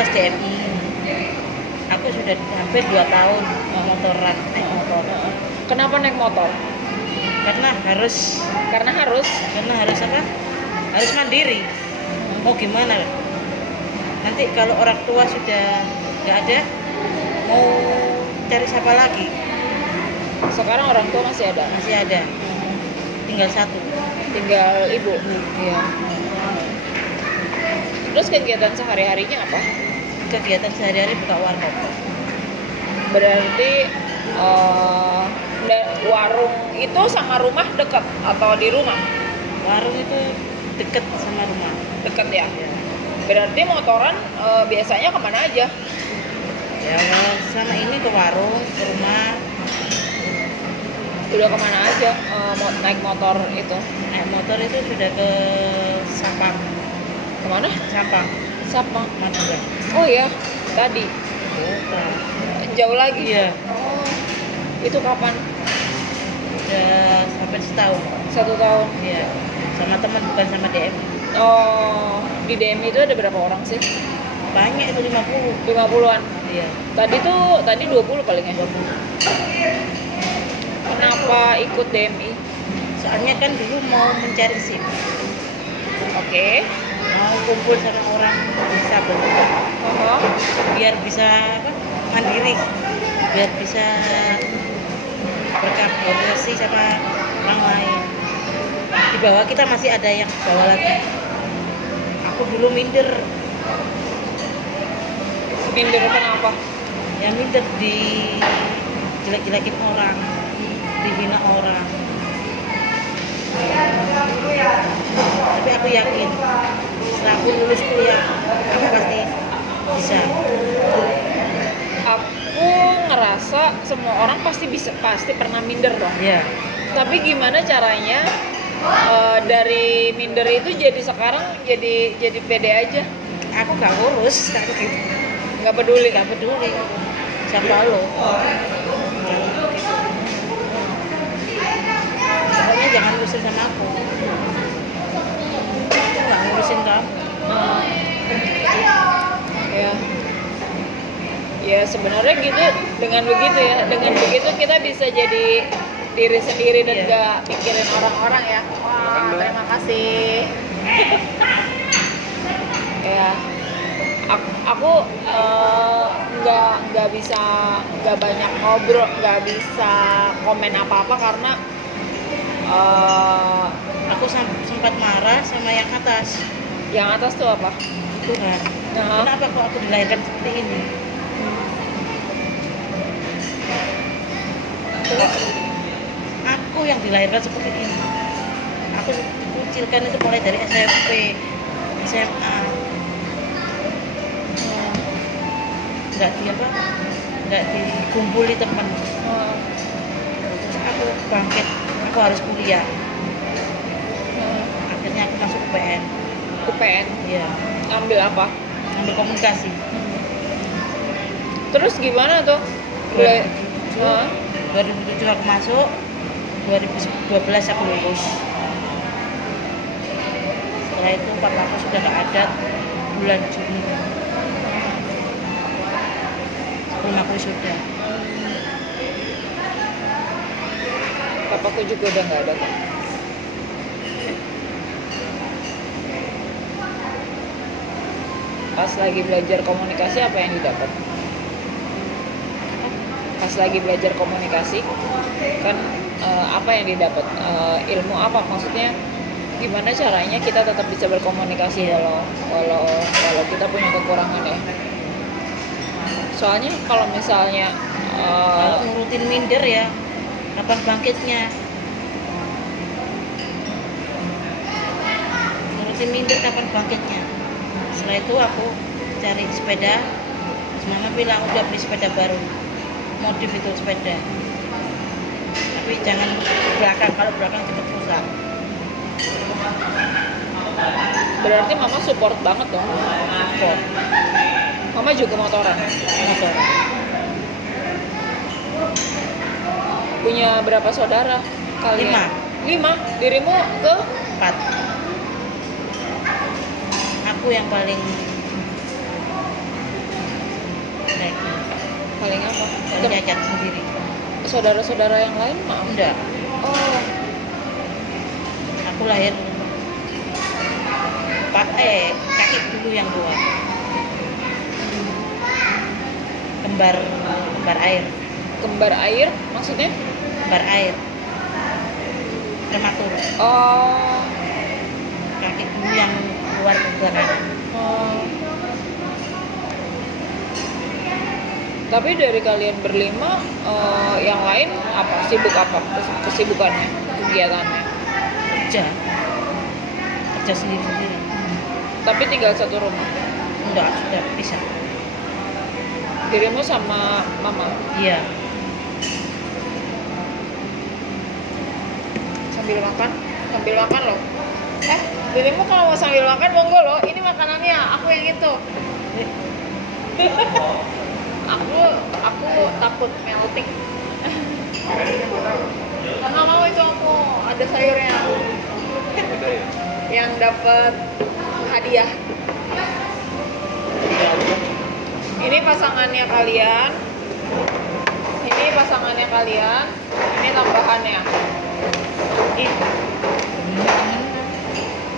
tes DMI. Aku sudah hampir 2 tahun motoran, naik motor. Kenapa naik motor? Karena harus Karena harus. apa? Harus mandiri. Mau gimana? Nanti kalau orang tua sudah nggak ada, mau cari siapa lagi? Sekarang orang tua masih ada. Masih ada. Tinggal satu. Tinggal ibu. Iya. Terus kegiatan sehari-harinya apa? Kegiatan sehari-hari buka warkop. Berarti warung itu sama rumah dekat atau di rumah? Warung itu deket sama rumah. Dekat ya. Ya. Berarti motoran biasanya kemana aja? Ya, sama ini ke warung, ke rumah. Udah kemana aja naik motor itu? Naik motor itu sudah ke Sampang. Kemana? Sampang, Siapa? Madura. Oh ya, tadi. Bukan. Jauh lagi? Iya, Oh, itu kapan? udah sampai setahun. 1 tahun. Iya, sama teman bukan sama DM. Oh, di DM itu ada berapa orang sih? Banyak itu 50. 50-an. Iya, Tadi 20 paling ya. 20. Kenapa ikut DMI? Soalnya kan dulu mau mencari SIM, Oke. mau kumpul sama orang disabel, Oh, biar bisa apa? Mandiri, biar bisa berkoordinasi sama orang lain. Di bawah kita masih ada yang bawah lagi. Aku dulu minder, minder kenapa? yang minder di jelek-jelekin orang, dihina orang. Tapi aku yakin setelah aku lulus kuliah, aku pasti bisa. Aku ngerasa semua orang pasti pernah minder dong. Ya, Tapi gimana caranya dari minder itu jadi sekarang jadi pede aja? aku gak ngurus, aku gitu. Nggak peduli. Gak peduli siapa lo. Pokoknya jangan ngurusin sama aku gak ngurusin kamu. Ya. Ya sebenarnya gitu, dengan begitu kita bisa jadi diri sendiri dan Iya. nggak mikirin orang-orang ya. Wah, terima kasih. Ya, aku nggak banyak ngobrol, nggak bisa komen apa-apa karena Aku sempat marah sama yang atas. yang atas tuh apa? Tuhan, Nah, kenapa kok aku dilahirkan seperti ini? Terus aku yang dilahirkan seperti ini. Aku dikucilkan itu mulai dari SMP, SMA. Nggak dikumpuli teman. Terus aku bangkit, aku harus kuliah. Akhirnya aku masuk UPN. UPN Iya, ambil apa? ambil komunikasi. Terus gimana tuh? Mulai 2007 aku masuk, 2012 aku lulus. Setelah itu papaku sudah gak ada bulan Juni. Sebelum aku sudah. Papaku juga udah nggak ada kok. Pas lagi belajar komunikasi apa yang didapat? Pas lagi belajar komunikasi kan apa yang didapat? Ilmu apa? Maksudnya gimana caranya kita tetap bisa berkomunikasi walau kita punya kekurangan ya? Soalnya kalau misalnya Kalau ngurutin minder ya, kapan bangkitnya? Ngurutin minder kapan bangkitnya? Setelah itu aku cari sepeda. Mama bilang udah beli sepeda baru, modif itu sepeda. Tapi jangan belakang, kalau belakang cepet rusak. berarti mama support banget dong. Support Mama juga motoran. motor. Punya berapa saudara kalian? 5. Dirimu ke 4. Aku yang paling Paling apa? paling cacat sendiri. Saudara-saudara yang lain maaf. Enggak, Oh, aku lahir kaki dulu yang keluar. Kembar air, kembar air maksudnya? kembar air. Prematur. Oh. Kaki dulu yang keluar ke belakangan. Oh. Tapi dari kalian berlima, yang lain apa? Sibuk apa? Kesibukannya, kegiatannya? Kerja sendiri. Tapi tinggal satu rumah. Enggak, sudah pisah. Dirimu sama mama? Iya. Sambil makan loh. Dirimu kalau mau sambil makan monggo loh. Ini makanannya, aku yang itu. aku takut melting. Karena mau itu aku ada sayurnya. Yang dapat hadiah. Ini pasangannya kalian. Ini tambahannya.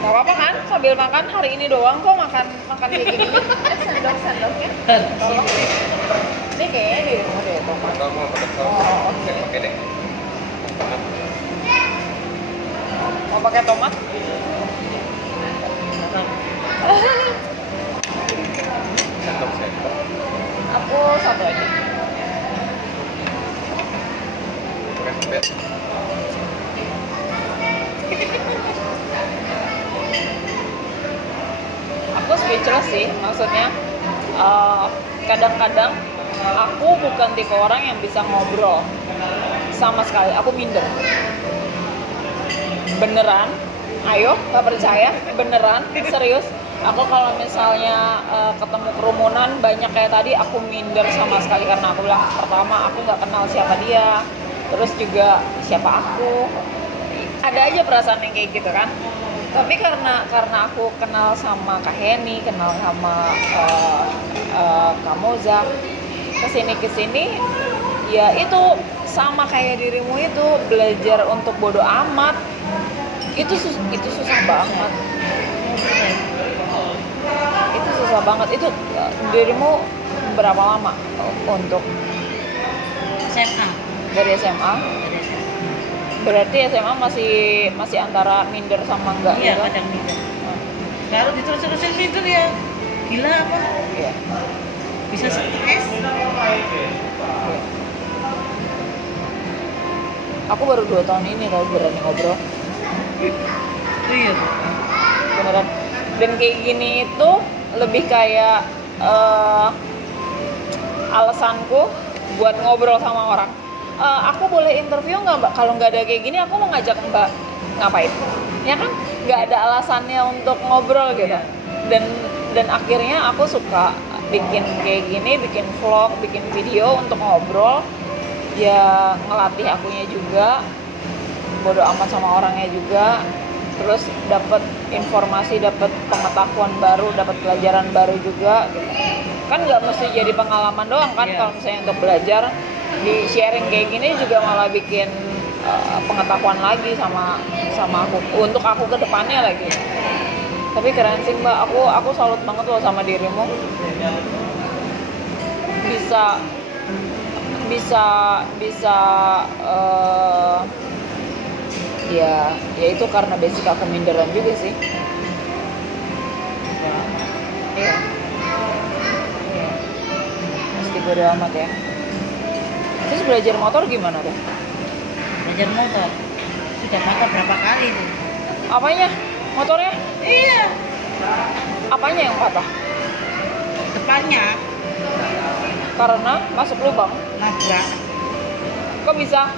Gak apa-apa kan? Sambil makan hari ini doang kok makan kayak gini. Sendoknya. Tolong. Ini kayaknya di rumah deh, tomat. Pakai deh. Mau pakai tomat? Sendok. Aku satu aja. Pakai sempit. Aku speechless sih, maksudnya kadang-kadang aku bukan tipe orang yang bisa ngobrol sama sekali, aku minder. Beneran, ayo gak percaya, beneran, serius. Aku kalau misalnya ketemu kerumunan banyak kayak tadi, aku minder sama sekali karena aku bilang pertama aku nggak kenal siapa dia, terus juga siapa aku, ada aja perasaan yang kayak gitu kan. Tapi karena aku kenal sama Kak Heni, kenal sama Kak Moza, kesini ya itu sama kayak dirimu itu, belajar untuk bodo amat itu susah banget. Itu susah banget. Itu dirimu berapa lama untuk SMA. dari SMA? Berarti SMA masih antara minder sama enggak Iya, gitu? kadang minder. Kalau diterus-terusin minder ya gila apa? Iya. Bisa stres. Aku baru 2 tahun ini tau berani ngobrol. Iya. Beneran. Dan kayak gini itu lebih kayak alasanku buat ngobrol sama orang. Aku boleh interview nggak mbak? Kalau nggak ada kayak gini aku mau ngajak mbak ngapain? Ya kan nggak ada alasannya untuk ngobrol gitu. Dan akhirnya aku suka bikin kayak gini, bikin vlog, bikin video untuk ngobrol. Ya ngelatih akunya juga, bodo amat sama orangnya juga. Terus dapat informasi, dapat pengetahuan baru, dapat pelajaran baru juga. Gitu. Kan nggak mesti jadi pengalaman doang kan, kalau misalnya untuk belajar. Di sharing kayak gini juga malah bikin pengetahuan lagi sama aku, untuk aku ke depannya lagi. Tapi keren sih mbak, aku salut banget loh sama dirimu, bisa ya itu karena basic aku minderan juga sih. Iya mesti bodo amat ya. Terus belajar motor gimana tuh? Belajar motor. Sudah patah berapa kali tuh? Apanya? Motornya? Iya. Apanya yang patah? Depannya Karena masuk lubang. nabrak. Kok bisa?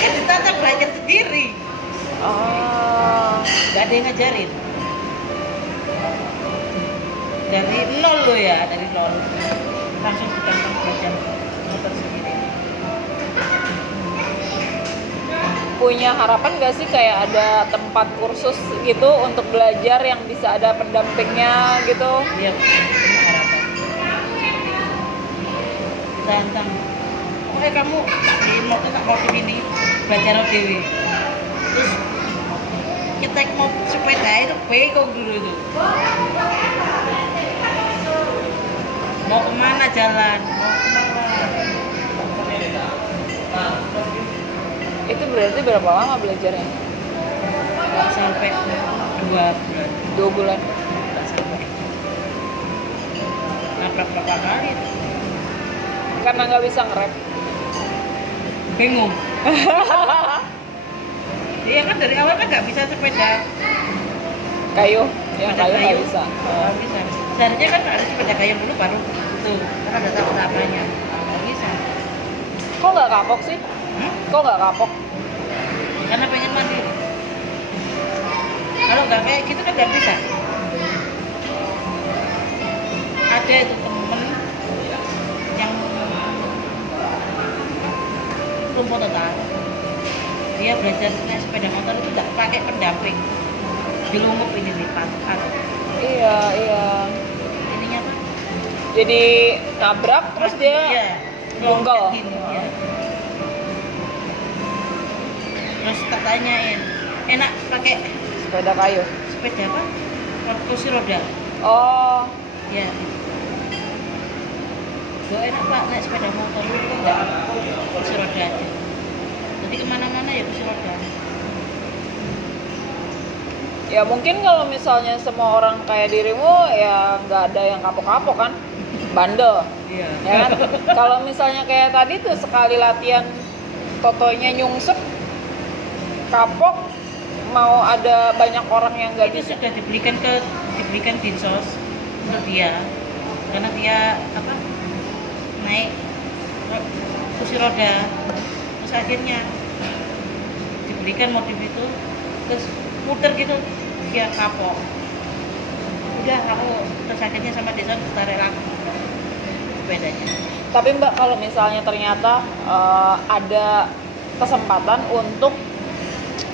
Kan ditata belajar sendiri. Gak ada yang ngajarin. Dari nol lo ya, dari nol. Langsung ditantang belajar motor sendiri. Punya harapan gak sih kayak ada tempat kursus gitu untuk belajar yang bisa ada pendampingnya gitu? Iya, punya harapan. tantang pokoknya kamu tak beliin motor tak motor ini belajar dewi terus kita mau sepeda itu bego dulu itu mau kemana jalan Itu berarti berapa lama belajarnya? nggak sampai 2 bulan 2 bulan. nggak sampai nabrak berapa kali itu. Karena nggak bisa nge-rap. Bingung. Iya kan dari awal kan nggak bisa sepeda. Kayu, yang Sepeda kayu nggak bisa. Nggak bisa. Seharusnya kan harus sepeda kayu dulu baru itu. Karena ada tahap-tahapannya. Nggak bisa. Kok nggak kapok sih? Kok nggak kapok? Karena pengen mandiri. Kalau nggak kayak gitu kan nggak bisa. Ada itu temen yang rumput total. Dia belajar naik sepeda motor itu nggak pakai pendamping. Dilungup ini nih atau Iya, iya. ininya apa? Jadi nabrak terus dia Iya, bongkol. gini, iya. Terus tak tanyain, enak pakai Sepeda kayu. sepeda apa? Kursi roda. Oh, Ya. Gak enak pak naik sepeda motor itu enggak kursi roda aja. Jadi kemana-mana ya kursi roda. ya mungkin kalau misalnya semua orang kayak dirimu ya nggak ada yang kapok-kapok kan, bandel. Iya. Ya kan? Kalau misalnya kayak tadi tuh sekali latihan totonya nyungsep, kapok, mau ada banyak orang yang nggak Itu bisa. sudah diberikan dinsos untuk dia karena dia apa naik kursi roda terus akhirnya diberikan modif itu terus muter gitu dia kapok udah aku terus akhirnya sama desa tarik lagi sepedanya. Tapi Mbak, kalau misalnya ternyata ada kesempatan untuk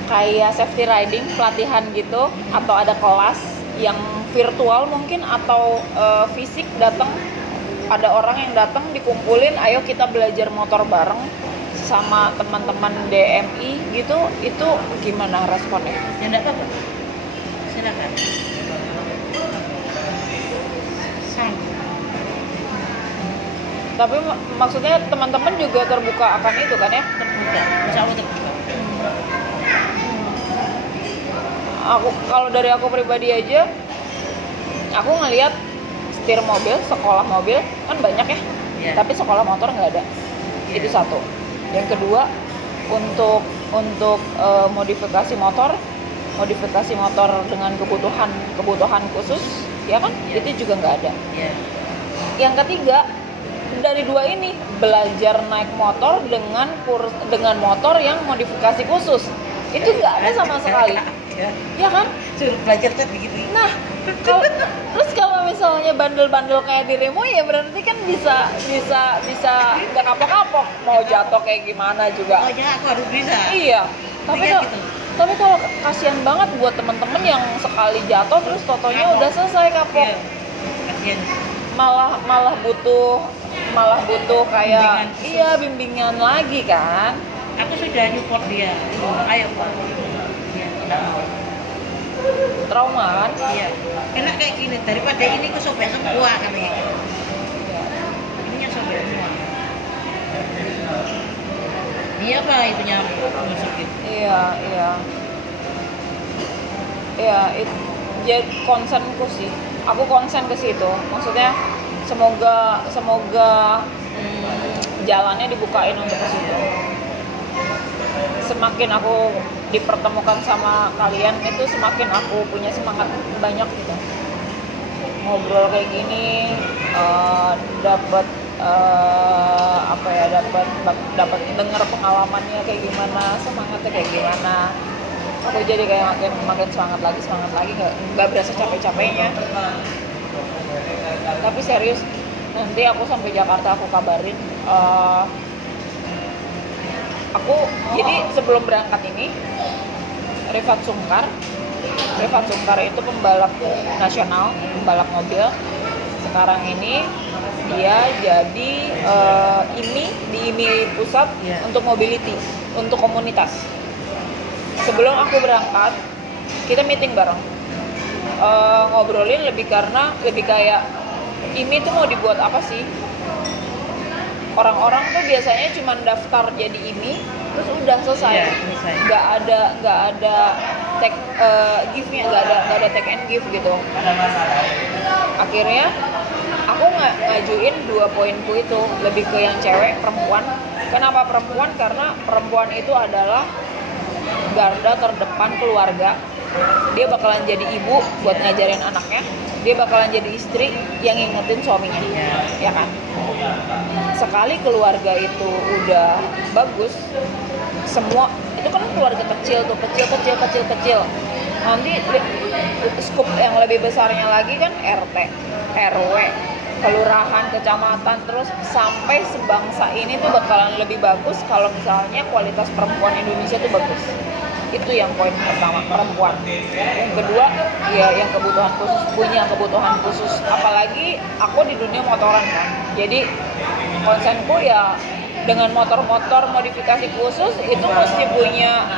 kayak safety riding, pelatihan gitu, atau ada kelas yang virtual mungkin atau fisik datang, ada orang yang datang dikumpulin, ayo kita belajar motor bareng sama teman-teman DMI gitu, itu gimana responnya? Ya enggak apa-apa. Silakan. Sanggup. Tapi maksudnya teman-teman juga terbuka akan itu kan ya? Terbuka. Insya Allah terbuka. Kalau dari aku pribadi aja, aku ngelihat setir mobil, sekolah mobil kan banyak ya, Iya. tapi sekolah motor nggak ada. Itu satu. Yang kedua, untuk modifikasi motor dengan kebutuhan khusus, ya kan? Iya. Itu juga nggak ada. Ya. Yang ketiga, dari dua ini belajar naik motor dengan motor yang modifikasi khusus, itu nggak ada sama sekali. Ya. Ya kan? Suruh belajar tuh begini. Nah, kalau misalnya bandel-bandel kayak dirimu ya berarti kan bisa nggak kapok-kapok, mau jatuh kayak gimana juga. Oh ya, aku harus bisa. Iya. Tapi Iya, kalau gitu. tapi kalau kasihan banget buat temen-temen yang sekali jatuh terus totonya Kapok. udah selesai kapok. Iya. Kasihan. Malah butuh kayak Bimbingan khusus. bimbingan lagi kan. Aku sudah nyupport dia. Ayo Pak. Iya. Trauma kan? Iya. Enak kayak gini daripada ini aku sobek semua katanya. Ininya sobek semua. Iya apa itunya masukin? Iya. Jadi konsenku sih. Aku konsen ke situ. Maksudnya semoga jalannya dibukain untuk ke situ. Semakin aku dipertemukan sama kalian itu semakin aku punya semangat banyak gitu. Ngobrol kayak gini dapat dapat dengar pengalamannya kayak gimana, semangatnya kayak gimana. Aku jadi kayak makin semangat lagi nggak berasa capek-capeknya. Tapi serius, nanti aku sampai Jakarta aku kabarin. Aku jadi sebelum berangkat ini Rifat Sungkar itu pembalap nasional, pembalap mobil. sekarang ini dia jadi IMI pusat untuk mobility, untuk komunitas. Sebelum aku berangkat, kita meeting bareng, ngobrolin lebih kayak IMI itu mau dibuat apa sih? Orang-orang tuh biasanya cuma daftar jadi IMI, terus udah selesai. Nggak ada take give-nya, nggak ada take and give gitu. Akhirnya aku ngajuin 2 poinku itu, lebih ke yang cewek, perempuan. Kenapa perempuan? Karena perempuan itu adalah garda terdepan keluarga. Dia bakalan jadi ibu buat ngajarin anaknya, dia bakalan jadi istri yang ngingetin suaminya, ya kan? Sekali keluarga itu udah bagus, semua itu kan keluarga kecil tuh, kecil. Nanti skup yang lebih besarnya lagi kan RT, RW, kelurahan, kecamatan, terus sampai sebangsa ini tuh bakalan lebih bagus kalau misalnya kualitas perempuan Indonesia tuh bagus. Itu yang poin pertama, perempuan. Yang kedua, ya yang punya kebutuhan khusus. Apalagi aku di dunia motoran kan. Jadi konsenku ya dengan motor-motor modifikasi khusus itu mesti punya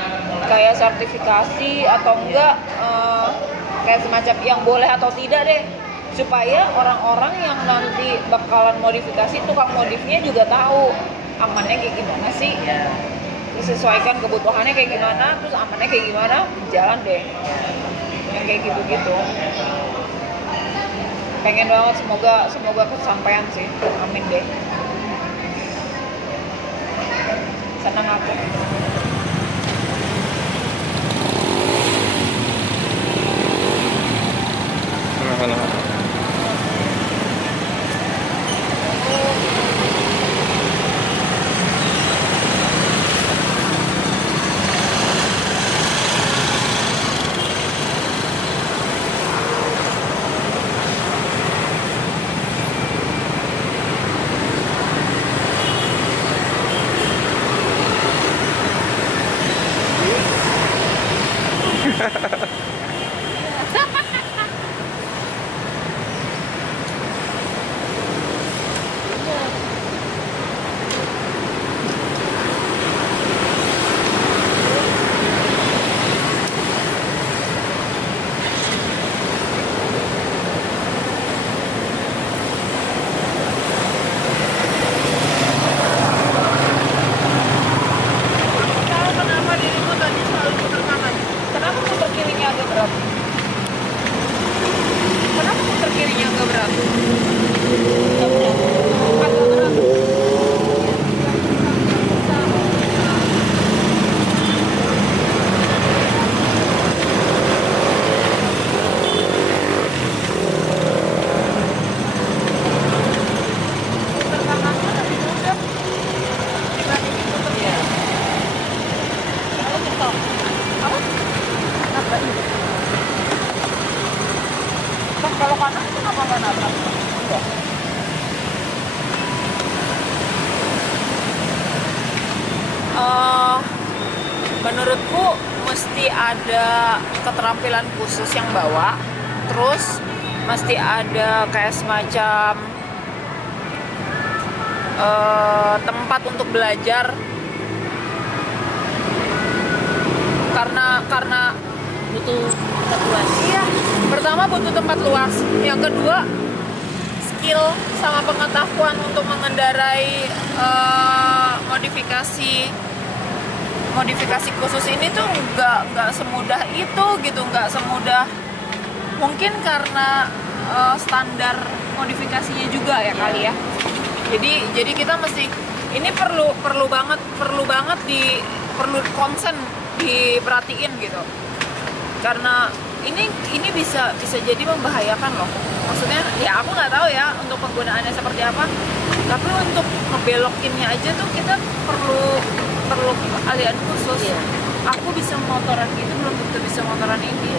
kayak sertifikasi atau enggak kayak semacam yang boleh atau tidak deh, supaya orang-orang yang nanti bakalan modifikasi, tukang modifnya juga tahu amannya kayak gimana sih, disesuaikan kebutuhannya kayak gimana, terus amannya kayak gimana, jalan deh yang kayak gitu-gitu. Pengen banget, semoga kesampaian sih, amin deh. Senang aku. Kalau kanan kenapa nggak nabrak? Enggak. Menurutku mesti ada keterampilan khusus yang bawa, terus mesti ada kayak semacam tempat untuk belajar, karena butuh tempat luas. Iya, pertama butuh tempat luas, yang kedua skill sama pengetahuan untuk mengendarai modifikasi khusus ini tuh nggak semudah itu gitu, nggak semudah, mungkin karena standar modifikasinya juga ya kali ya. Jadi kita mesti, ini perlu banget konsen diperhatiin gitu, karena ini bisa jadi membahayakan loh. Maksudnya ya aku nggak tahu ya untuk penggunaannya seperti apa, tapi untuk ngebelokinnya aja tuh kita perlu keahlian khusus. Aku bisa motoran gitu, belum tentu bisa motoran ini.